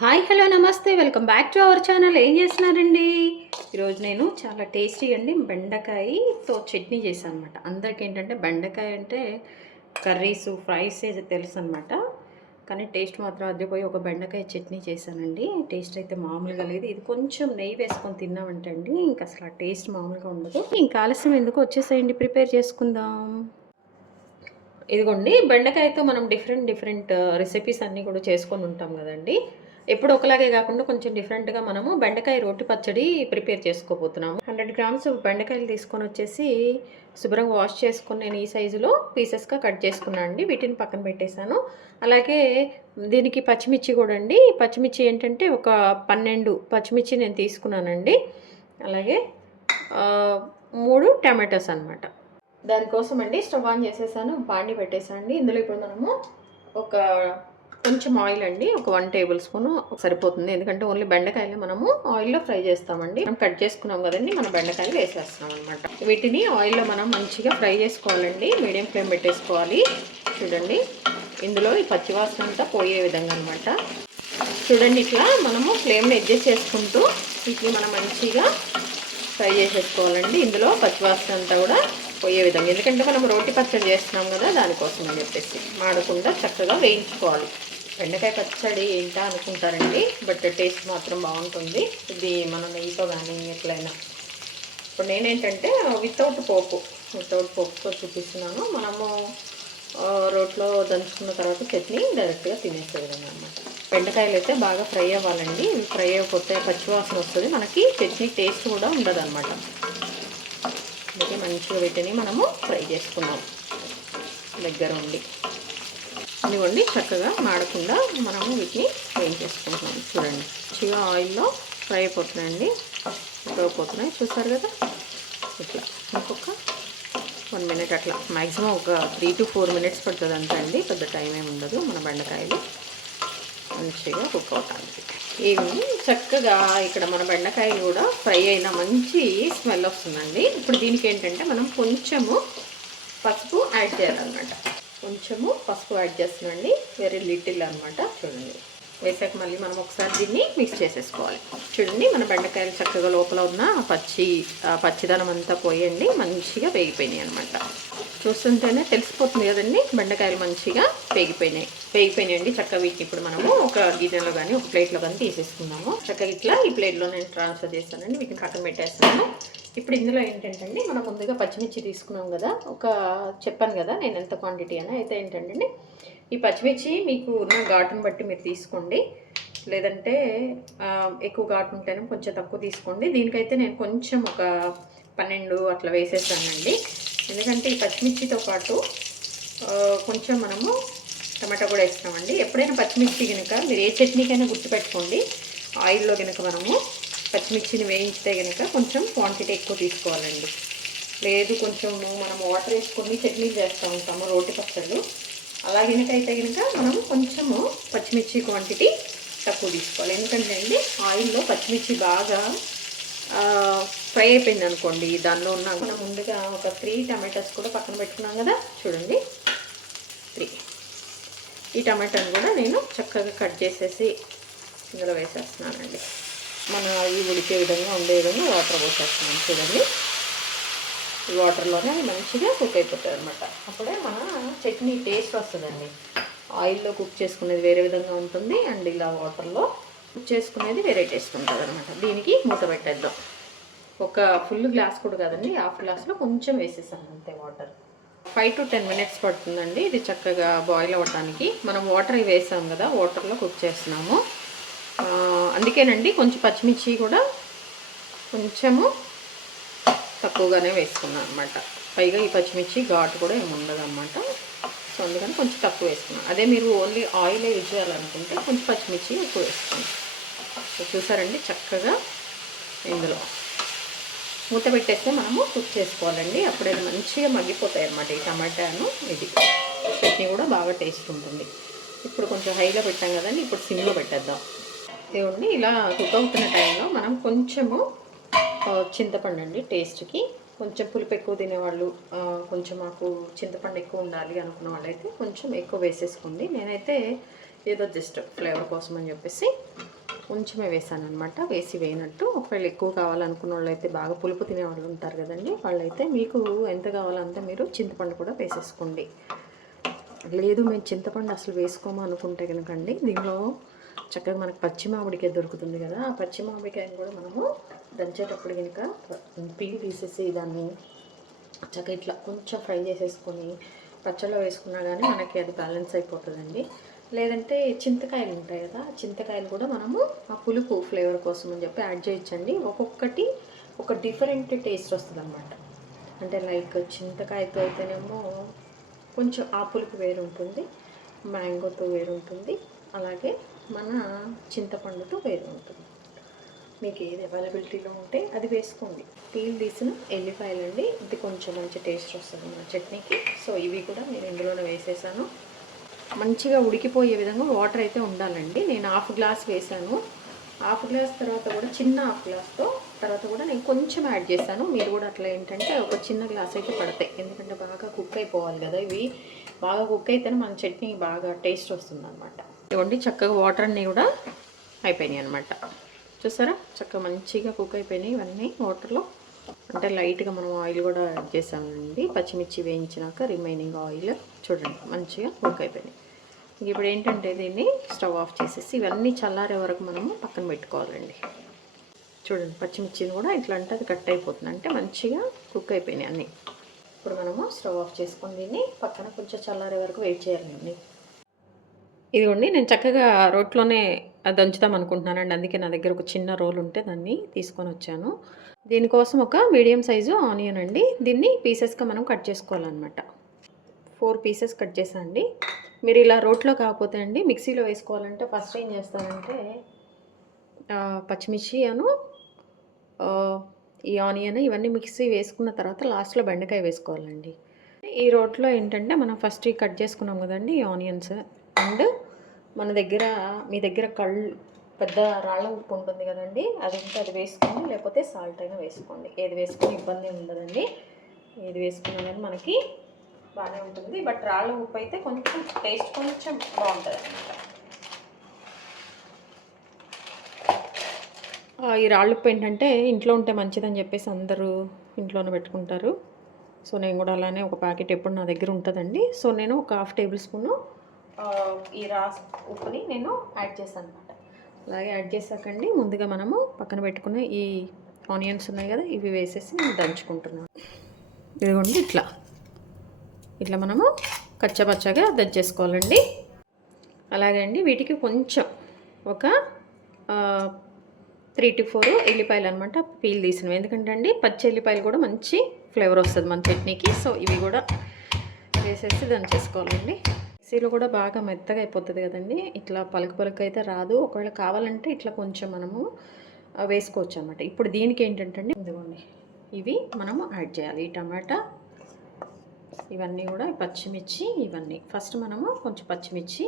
Hi hello నమస్తే welcome back to our channel. ఏం చేస్తున్నారండి? ఈరోజు నేను చాలా టేస్టీ అండి బెండకాయతో చట్నీ చేశాను అనమాట. అందరికీ ఏంటంటే బెండకాయ అంటే కర్రీస్ ఫ్రైస్ తెలుసు అనమాట, కానీ టేస్ట్ మాత్రం అదిపోయి ఒక బెండకాయ చట్నీ చేశానండి. టేస్ట్ అయితే మామూలుగా లేదు. ఇది కొంచెం నెయ్యి వేసుకొని తిన్నామంటే అండి ఇంకా అసలు ఆ టేస్ట్ మామూలుగా ఉండదు. ఇంకా ఆలస్యం ఎందుకు, వచ్చేసేయండి ప్రిపేర్ చేసుకుందాం. ఇదిగోండి, బెండకాయతో మనం డిఫరెంట్ రెసిపీస్ అన్నీ కూడా చేసుకొని ఉంటాం కదండి. ఎప్పుడు ఒకలాగే కాకుండా కొంచెం డిఫరెంట్గా మనము బెండకాయ రోటి పచ్చడి ప్రిపేర్ చేసుకోబోతున్నాము. 100 గ్రామ్స్ బెండకాయలు తీసుకొని వచ్చేసి శుభ్రంగా వాష్ చేసుకొని నేను ఈ సైజులో పీసెస్గా కట్ చేసుకున్నాను అండి. వీటిని పక్కన పెట్టేశాను. అలాగే దీనికి పచ్చిమిర్చి కూడా అండి. పచ్చిమిర్చి ఏంటంటే ఒక 12 పచ్చిమిర్చి నేను తీసుకున్నానండి. అలాగే 3 టమాటోస్ అనమాట. దానికోసం అండి స్టవ్ ఆన్ చేసేసాను, బాండి పెట్టేసాను అండి. ఇందులో ఇప్పుడు మనము కొంచెం ఆయిల్ అండి, ఒక 1 టేబుల్ స్పూన్ సరిపోతుంది. ఎందుకంటే ఓన్లీ బెండకాయలు మనము ఆయిల్లో ఫ్రై చేస్తామండి. మనం కట్ చేసుకున్నాం కదండి, మన బెండకాయలు వేసేస్తున్నాం అనమాట. వీటిని ఆయిల్లో మనం మంచిగా ఫ్రై చేసుకోవాలండి. మీడియం ఫ్లేమ్ పెట్టేసుకోవాలి. చూడండి, ఇందులో ఈ పచ్చివాసన అంతా పోయే విధంగా అనమాట. చూడండి, ఇట్లా మనము ఫ్లేమ్ని అడ్జస్ట్ చేసుకుంటూ వీటిని మనం మంచిగా ఫ్రై చేసేసుకోవాలండి. ఇందులో పచ్చివాసన అంతా కూడా పోయే విధంగా, ఎందుకంటే మనం రోటి పచ్చడి చేస్తున్నాం కదా, దానికోసం అని చెప్పేసి మాడకుండా చక్కగా వేయించుకోవాలి. బెండకాయ పచ్చడి ఏంటా అనుకుంటారండి, బట్ టేస్ట్ మాత్రం బాగుంటుంది. ఇది మన నెయ్యితో కానీ ఎట్లయినా. ఇప్పుడు నేనేంటంటే వితౌట్ పోపుతో చూపిస్తున్నాను. మనము రోట్లో దంచుకున్న తర్వాత చట్నీ డైరెక్ట్గా తినేసే విధంగా అనమాట. బెండకాయలు అయితే బాగా ఫ్రై అవ్వాలండి. ఫ్రై అయిపోతే పచ్చివాసన వస్తుంది, మనకి చట్నీ టేస్ట్ కూడా ఉండదు అనమాట. అందుకే మంచిగా వీటిని మనము ఫ్రై చేసుకున్నాం దగ్గర ఉండి. ఇదిగోండి, చక్కగా మాడకుండా మనము వీటిని వేయించేసుకుంటున్నాం. చూడండి, మంచిగా ఆయిల్లో ఫ్రై అయిపోతున్నాయండి, అయిపోతున్నాయి. చూసారు కదా, ఇట్లా ఇంకొక 1 మినిట్ అట్లా, మ్యాక్సిమం ఒక 3 to 4 మినిట్స్ పడుతుంది అంతే అండి. పెద్ద టైం ఏమి ఉండదు. మన బెండకాయలు మంచిగా కుక్ అవటానికి ఇవి చక్కగా. ఇక్కడ మన బెండకాయలు కూడా ఫ్రై అయిన మంచి స్మెల్ వస్తుందండి. ఇప్పుడు దీనికి ఏంటంటే మనం కొంచెము పసుపు యాడ్ చేయాలన్నమాట. కొంచెము పసుపు యాడ్ చేస్తున్నాండి, వెరీ లిటిల్ అనమాట. చూడండి, వేసాక మళ్ళీ మనం ఒకసారి దీన్ని మిక్స్ చేసేసుకోవాలి. చూడండి, మన బెండకాయలు చక్కగా లోపల ఉన్న పచ్చిదనం అంతా పోయండి, మంచిగా వేగిపోయినాయి అనమాట. చూస్తుంటేనే తెలిసిపోతుంది కదండి, బెండకాయలు మంచిగా వేగిపోయినాయి అండి. చక్కగా వీటిని ఇప్పుడు మనము ఒక గిన్నెలో కానీ ఒక ప్లేట్లో కానీ తీసేసుకుందాము. చక్కగా ఇట్లా ఈ ప్లేట్లో నేను ట్రాన్స్ఫర్ చేస్తానండి. వీటిని పక్కన పెట్టేస్తాను. ఇప్పుడు ఇందులో ఏంటంటే మనం ముందుగా పచ్చిమిర్చి తీసుకున్నాం కదా, చెప్పాను కదా నేను ఎంత క్వాంటిటీ అని. అయితే ఏంటంటే ఈ పచ్చిమిర్చి మీకు ఉన్న ఘాటును బట్టి మీరు తీసుకోండి, లేదంటే ఎక్కువ ఘాటు ఉంటేనే కొంచెం తక్కువ తీసుకోండి. దీనికైతే నేను కొంచెం ఒక 12 అట్లా వేసేసానండి. ఎందుకంటే ఈ పచ్చిమిర్చితో పాటు కొంచెం మనము టమాటా కూడా వేస్తామండి. ఎప్పుడైనా పచ్చిమిర్చి కనుక మీరు ఏ చట్నీకైనా గుర్తుపెట్టుకోండి, ఆయిల్లో కనుక మనము పచ్చిమిర్చిని వేయించితే కనుక కొంచెం క్వాంటిటీ ఎక్కువ తీసుకోవాలండి. లేదు కొంచెం మనం వాటర్ వేసుకొని చట్నీలు చేస్తూ ఉంటాము రోటి పచ్చళ్ళు, అలా కనుకైతే కనుక మనము కొంచెము పచ్చిమిర్చి క్వాంటిటీ తక్కువ తీసుకోవాలి. ఎందుకంటే అండి ఆయిల్లో పచ్చిమిర్చి బాగా ఫ్రై అయిపోయింది అనుకోండి, దానిలో ఉన్న మనం ముందుగా ఒక 3 టమాటాస్ కూడా పక్కన పెట్టుకున్నాం కదా, చూడండి 3. ఈ టమాటాను కూడా నేను చక్కగా కట్ చేసేసి ఇందులో వేసేస్తున్నానండి. మన ఈ ఉడికే విధంగా ఉండే విధంగా వాటర్ పోసేస్తున్నాను. చూడండి, ఈ వాటర్లోనే మంచిగా కుక్ అయిపోతుంది అనమాట. అప్పుడే మన చట్నీ టేస్ట్ వస్తుందండి. ఆయిల్లో కుక్ చేసుకునేది వేరే విధంగా ఉంటుంది, అండ్ ఇలా వాటర్లో కుక్ చేసుకునేది వేరే టేస్ట్ ఉంటుంది అనమాట. దీనికి మూత పెట్టేద్దాం. ఒక ఫుల్ గ్లాస్ కూడా కాదండి, హాఫ్ గ్లాస్లో కొంచెం వేసేసాను అంతే వాటర్. 5 to 10 మినిట్స్ పడుతుందండి ఇది చక్కగా బాయిల్ అవ్వడానికి. మనం వాటర్ వేసాం కదా, వాటర్లో కుక్ చేస్తున్నాము. అందుకేనండి కొంచెం పచ్చిమిర్చి కూడా కొంచెము తక్కువగానే వేసుకున్నాను అనమాట. పైగా ఈ పచ్చిమిర్చి ఘాటు కూడా ఏమి ఉండదు అనమాట. సో అందుకని కొంచెం తక్కువ వేసుకున్నాను. అదే మీరు ఓన్లీ ఆయిలే యూజ్ చేయాలనుకుంటే కొంచెం పచ్చిమిర్చి ఎక్కువ వేసుకోండి. సో చూసారండి, చక్కగా ఇందులో మూత పెట్టేస్తే మనము కుక్ చేసుకోవాలండి. అప్పుడే మంచిగా మగ్గిపోతాయి అన్నమాట ఈ టమాటాను. ఇది చట్నీ కూడా బాగా టేస్ట్ ఉంటుంది. ఇప్పుడు కొంచెం హైలో పెట్టాం కదండి, ఇప్పుడు సిమ్లో పెట్టేద్దాం. ఇవ్వండి, ఇలా కుక్ అవుతున్న టైంలో మనం కొంచెము చింతపండు అండి, టేస్ట్కి కొంచెం పులుపు ఎక్కువ తినేవాళ్ళు, కొంచెం మాకు చింతపండు ఎక్కువ ఉండాలి అనుకున్న వాళ్ళైతే కొంచెం ఎక్కువ వేసేసుకోండి. నేనైతే ఏదో జస్ట్ ఫ్లేవర్ కోసం అని చెప్పేసి కొంచెమే వేసాను అనమాట. వేసి వేయనట్టు. ఒకవేళ ఎక్కువ కావాలనుకున్న వాళ్ళు అయితే, బాగా పులుపు తినే వాళ్ళు ఉంటారు కదండి, వాళ్ళైతే మీకు ఎంత కావాలంటే మీరు చింతపండు కూడా వేసేసుకోండి. లేదు మేము చింతపండు అసలు వేసుకోము అనుకుంటే కనుకండి, దీనిలో చక్కగా మనకు పచ్చి మామిడికాయ దొరుకుతుంది కదా, ఆ పచ్చి మామిడికాయని కూడా మనము దంచేటప్పుడు కనుక పీల్ తీసేసి దాన్ని చక్కగా ఇట్లా కొంచెం ఫ్రై చేసేసుకొని పచ్చళ్ళలో వేసుకున్నా కానీ మనకి అది బ్యాలెన్స్ అయిపోతుందండి. లేదంటే చింతకాయలు ఉంటాయి కదా, చింతకాయలు కూడా మనము ఆ పులుపు ఫ్లేవర్ కోసం అని చెప్పి యాడ్ చేయొచ్చండి. ఒక్కొక్కటి ఒక డిఫరెంట్ టేస్ట్ వస్తుంది అన్నమాట. అంటే లైక్ చింతకాయతో అయితేనేమో కొంచెం ఆ పులుపు వేరు ఉంటుంది, మ్యాంగోతో వేరు ఉంటుంది, అలాగే మన చింతపండుతో వేరు ఉంటుంది. మీకు ఏది అవైలబిలిటీలో ఉంటే అది వేసుకోండి. పీల్ తీసిన ఎల్లిపాయలండి, ఇది కొంచెం మంచి టేస్ట్ వస్తుంది మన చట్నీకి. సో ఇవి కూడా నేను ఇందులోనే వేసేసాను. మంచిగా ఉడికిపోయే విధంగా వాటర్ అయితే ఉండాలండి. నేను హాఫ్ గ్లాస్ వేసాను. హాఫ్ గ్లాస్ తర్వాత కూడా చిన్న హాఫ్ గ్లాస్తో తర్వాత కూడా నేను కొంచెం యాడ్ చేశాను. మీరు కూడా అట్లా ఏంటంటే ఒక చిన్న గ్లాస్ అయితే పడతాయి, ఎందుకంటే బాగా కుక్ అయిపోవాలి కదా. ఇవి బాగా కుక్ అయితేనే మన చట్నీ బాగా టేస్ట్ వస్తుంది అనమాట. ఇవ్వండి చక్కగా వాటర్ అన్నీ కూడా అయిపోయినాయి అనమాట. చూసారా చక్కగా మంచిగా కుక్ అయిపోయినాయి ఇవన్నీ వాటర్లో. అంటే లైట్గా మనం ఆయిల్ కూడా యాడ్ చేసామండి, పచ్చిమిర్చి వేయించినాక రిమైనింగ్ ఆయిల్ చూడండి మంచిగా కుక్ అయిపోయినాయి. ఇప్పుడు ఏంటంటే దీన్ని స్టవ్ ఆఫ్ చేసేసి ఇవన్నీ చల్లారే వరకు మనము పక్కన పెట్టుకోవాలండి. చూడండి పచ్చిమిర్చిని కూడా ఇట్లా అంటే అది కట్ అయిపోతుంది, అంటే మంచిగా కుక్ అయిపోయినాయి అన్నీ. ఇప్పుడు మనము స్టవ్ ఆఫ్ చేసుకొని దీన్ని పక్కన కొంచెం చల్లారే వరకు వెయిట్ చేయాలండి. ఇదిగోండి నేను చక్కగా రోట్లోనే దంచుదాం అనుకుంటున్నానండి, అందుకే నా దగ్గర ఒక చిన్న రోల్ ఉంటే దాన్ని తీసుకొని వచ్చాను. దీనికోసం ఒక మీడియం సైజు ఆనియన్ అండి, దీన్ని పీసెస్గా మనం కట్ చేసుకోవాలన్నమాట. 4 పీసెస్ కట్ చేసానండి. మీరు ఇలా రోట్లో కాకపోతే అండి మిక్సీలో వేసుకోవాలంటే ఫస్ట్ ఏం చేస్తానంటే పచ్చిమిర్చి ఈ ఆనియన్ ఇవన్నీ మిక్సీ వేసుకున్న తర్వాత లాస్ట్లో బెండకాయ వేసుకోవాలండి. ఈ రోట్లో ఏంటంటే మనం ఫస్ట్ కట్ చేసుకున్నాం కదండి ఈ ఆనియన్స్, అండ్ మన దగ్గర మీ దగ్గర పెద్ద రాళ్ళ ఉప్పు ఉంటుంది కదండి, అది ఉంటే అది వేసుకోండి, లేకపోతే సాల్ట్ అయినా వేసుకోండి. ఏది వేసుకుని ఇబ్బంది ఉండదండి, ఏది వేసుకున్నా కానీ మనకి బాగానే ఉంటుంది. బట్ రాళ్ళ ఉప్పు అయితే కొంచెం టేస్ట్ కొంచెం బాగుంటుంది అనమాట. ఈ రాళ్ళ ఉప్పు ఏంటంటే ఇంట్లో ఉంటే మంచిదని చెప్పేసి అందరూ ఇంట్లోనే పెట్టుకుంటారు. సో నేను కూడా అలానే ఒక ప్యాకెట్ ఎప్పుడు నా దగ్గర ఉంటుందండి. సో నేను ఒక 1/2 టేబుల్ స్పూను ఈ ఉప్పుని నేను యాడ్ చేశాను అనమాట. అలాగే యాడ్ చేసాకండి ముందుగా మనము పక్కన పెట్టుకున్న ఈ ఆనియన్స్ ఉన్నాయి కదా, ఇవి వేసేసి నేను దంచుకుంటున్నాను. ఇదిగోండి ఇట్లా మనము కచ్చపచ్చగా దంచేసుకోవాలండి. అలాగే అండి వీటికి కొంచెం ఒక 3 to 4 ఎల్లిపాయలు అనమాట పీల్ తీసినవి, ఎందుకంటే అండి పచ్చి ఎల్లిపాయలు కూడా మంచి ఫ్లేవర్ వస్తుంది మన చట్నీకి. సో ఇవి కూడా వేసేసి దంచేసుకోవాలండి. మిక్సీలో కూడా బాగా మెత్తగా అయిపోతుంది కదండి, ఇట్లా పలుకు అయితే రాదు. ఒకవేళ కావాలంటే ఇట్లా కొంచెం మనము వేసుకోవచ్చు అనమాట. ఇప్పుడు దీనికి ఏంటంటే అండి ఇదిగోండి ఇవి మనము యాడ్ చేయాలి. ఈ టమాటా ఇవన్నీ కూడా పచ్చిమిర్చి, ఇవన్నీ ఫస్ట్ మనము కొంచెం పచ్చిమిర్చి,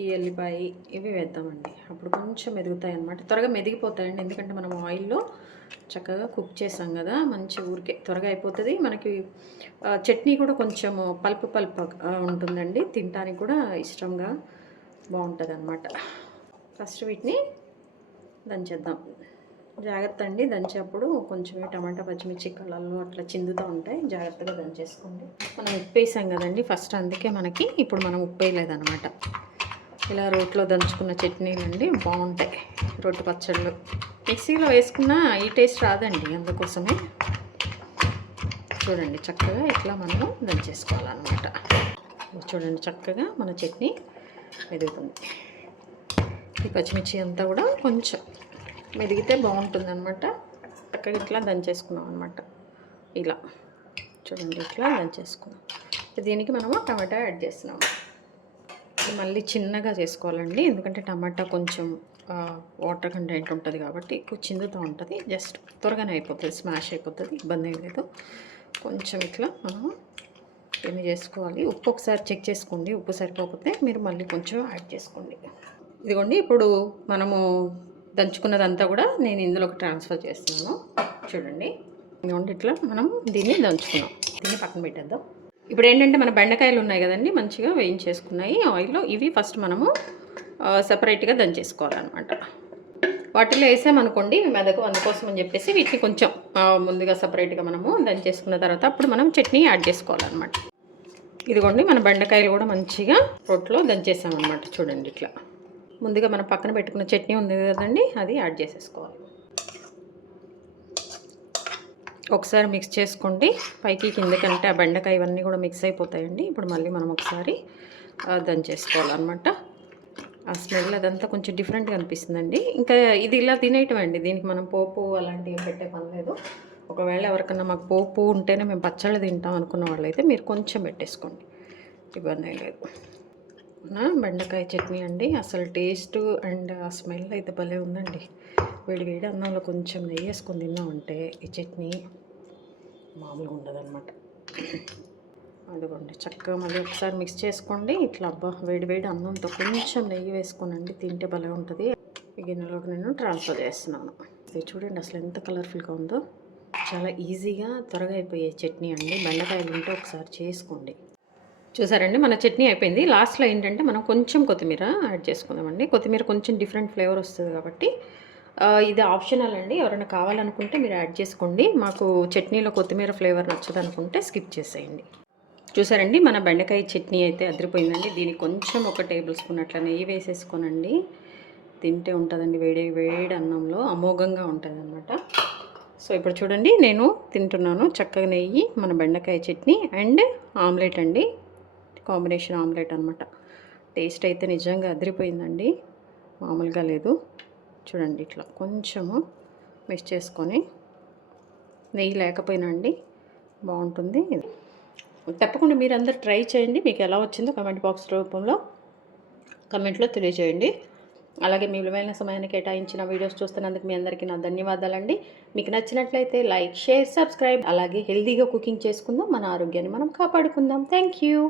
ఈ ఎల్లిపాయ ఇవి వేద్దామండి. అప్పుడు కొంచెం మెదుగుతాయి అన్నమాట, త్వరగా మెదిగిపోతాయండి, ఎందుకంటే మనం ఆయిల్లో చక్కగా కుక్ చేసాం కదా, మంచి ఊరికే త్వరగా అయిపోతుంది. మనకి చట్నీ కూడా కొంచెం పల్పు ఉంటుందండి, తినడానికి కూడా ఇష్టంగా బాగుంటుంది అన్నమాట. ఫస్ట్ వీటిని దంచేద్దాం. జాగ్రత్త అండి దంచేప్పుడు కొంచెం టమాటా పచ్చిమిర్చి కళ్ళల్లో అట్లా చిందుతూ ఉంటాయి, జాగ్రత్తగా దంచేసుకోండి. మనం ఉప్పు వేసాం కదండి ఫస్ట్, అందుకే మనకి ఇప్పుడు మనం ఉప్పు వేయలేదన్నమాట. ఇలా రోట్లో దంచుకున్న చట్నీలు అండి బాగుంటాయి, రోటి పచ్చళ్ళు. మిక్సీలో వేసుకున్న ఈ టేస్ట్ రాదండి, అందుకోసమే చూడండి చక్కగా ఇట్లా మనము దంచేసుకోవాలన్నమాట. చూడండి చక్కగా మన చట్నీ మెదుగుతుంది. ఈ పచ్చిమిర్చి అంతా కూడా కొంచెం మెదిగితే బాగుంటుంది అనమాట. చక్కగా ఇట్లా దంచేసుకున్నాం అనమాట. ఇలా చూడండి ఇట్లా దంచేసుకున్నాం. దీనికి మనము టమాటా యాడ్ చేస్తున్నాము. మళ్ళీ చిన్నగా చేసుకోవాలండి, ఎందుకంటే టమాటా కొంచెం వాటర్ కంటెంట్ ఉంటుంది కాబట్టి ఎక్కువ చిందుతూ ఉంటుంది. జస్ట్ త్వరగానే అయిపోతుంది, స్మాష్ అయిపోతుంది, ఇబ్బంది ఏం లేదు. కొంచెం ఇట్లా మనము దీన్ని చేసుకోవాలి. ఉప్పు ఒకసారి చెక్ చేసుకోండి, ఉప్పు సరిపోకపోతే మీరు మళ్ళీ కొంచెం యాడ్ చేసుకోండి. ఇదిగోండి ఇప్పుడు మనము దంచుకున్నదంతా కూడా నేను ఇందులోకి ట్రాన్స్ఫర్ చేస్తున్నాను. చూడండి ఇదిగోండి ఇట్లా మనం దీన్ని దంచుకున్నాం. దీన్ని పక్కన పెట్టేద్దాం. ఇప్పుడు ఏంటంటే మన బెండకాయలు ఉన్నాయి కదండి, మంచిగా వేయించేసుకున్నాయి ఆయిల్లో. ఇవి ఫస్ట్ మనము సపరేట్గా దంచేసుకోవాలన్నమాట. వాటిలో వేసామనుకోండి మెదకు, అందుకోసం అని చెప్పేసి వీటిని కొంచెం ముందుగా సపరేట్గా మనము దంచేసుకున్న తర్వాత అప్పుడు మనం చట్నీ యాడ్ చేసుకోవాలన్నమాట. ఇదిగోండి మన బెండకాయలు కూడా మంచిగా రోట్లో దంచేసామన్నమాట. చూడండి ఇట్లా ముందుగా మనం పక్కన పెట్టుకున్న చట్నీ ఉంది కదండి, అది యాడ్ చేసేసుకోవాలి. ఒకసారి మిక్స్ చేసుకోండి, పైకి కిందకంటే ఆ బెండకాయ ఇవన్నీ కూడా మిక్స్ అయిపోతాయండి. ఇప్పుడు మళ్ళీ మనం ఒకసారి దంచేసుకోవాలన్నమాట. ఆ స్మెల్ అదంతా కొంచెం డిఫరెంట్గా అనిపిస్తుందండి. ఇంకా ఇది ఇలా తినేయటం అండి, దీనికి మనం పోపు అలాంటివి పెట్టే పని లేదు. ఒకవేళ ఎవరికన్నా మాకు పోపు ఉంటేనే మేము పచ్చళ్ళు తింటాం అనుకున్న వాళ్ళైతే మీరు కొంచెం పెట్టేసుకోండి, ఇబ్బంది లేదు. బెండకాయ చట్నీ అండి, అసలు టేస్ట్ అండ్ ఆ స్మెల్ అయితే భలే ఉందండి. వేడి వేడి అన్నంలో కొంచెం నెయ్యి వేసుకొని తిన్నామంటే ఈ చట్నీ మామూలుగా ఉండదన్నమాట. అదిగోండి చక్కగా మళ్ళీ ఒకసారి మిక్స్ చేసుకోండి. ఇట్లా అబ్బా వేడి వేడి అన్నంతో కొంచెం నెయ్యి వేసుకోనండి, తింటే భలే ఉంటుంది. ఈ గిన్నెలోకి నేను ట్రాన్స్ఫర్ చేస్తున్నాను. ఇది చూడండి అసలు ఎంత కలర్ఫుల్గా ఉందో. చాలా ఈజీగా త్వరగా అయిపోయే చట్నీ అండి. బెండకాయలు ఉంటే ఒకసారి చేసుకోండి. చూసారండి మన చట్నీ అయిపోయింది. లాస్ట్లో ఏంటంటే మనం కొంచెం కొత్తిమీర యాడ్ చేసుకుందామండి. కొత్తిమీర కొంచెం డిఫరెంట్ ఫ్లేవర్ వస్తుంది కాబట్టి ఇది ఆప్షనల్ అండి. ఎవరైనా కావాలనుకుంటే మీరు యాడ్ చేసుకోండి. మాకు చట్నీలో కొత్తిమీర ఫ్లేవర్ నచ్చదనుకుంటే స్కిప్ చేసేయండి. చూసారండి మన బెండకాయ చట్నీ అయితే అదిరిపోయిందండి. దీనికి కొంచెం 1 టేబుల్ స్పూన్ అట్లా నెయ్యి వేసేసుకోనండి, తింటే ఉంటుందండి వేడి వేడి అన్నంలో అమోఘంగా ఉంటుంది అనమాట. సో ఇప్పుడు చూడండి నేను తింటున్నాను చక్కగా నెయ్యి, మన బెండకాయ చట్నీ అండ్ ఆమ్లెట్ అండి, కాంబినేషన్ ఆమ్లెట్ అనమాట. టేస్ట్ అయితే నిజంగా అదిరిపోయిందండి, మామూలుగా లేదు. చూడండి ఇట్లా కొంచెము మిక్స్ చేసుకొని, నెయ్యి లేకపోయినా అండి బాగుంటుంది. తప్పకుండా మీరు అందరు ట్రై చేయండి. మీకు ఎలా వచ్చిందో కమెంట్ బాక్స్ రూపంలో కమెంట్లో తెలియజేయండి. అలాగే మీ విలువైన సమయాన్ని కేటాయించిన వీడియోస్ చూస్తున్నందుకు మీ అందరికీ నా ధన్యవాదాలండి. మీకు నచ్చినట్లయితే లైక్, షేర్, సబ్స్క్రైబ్. అలాగే హెల్తీగా కుకింగ్ చేసుకుందాం, మన ఆరోగ్యాన్ని మనం కాపాడుకుందాం. Thank you.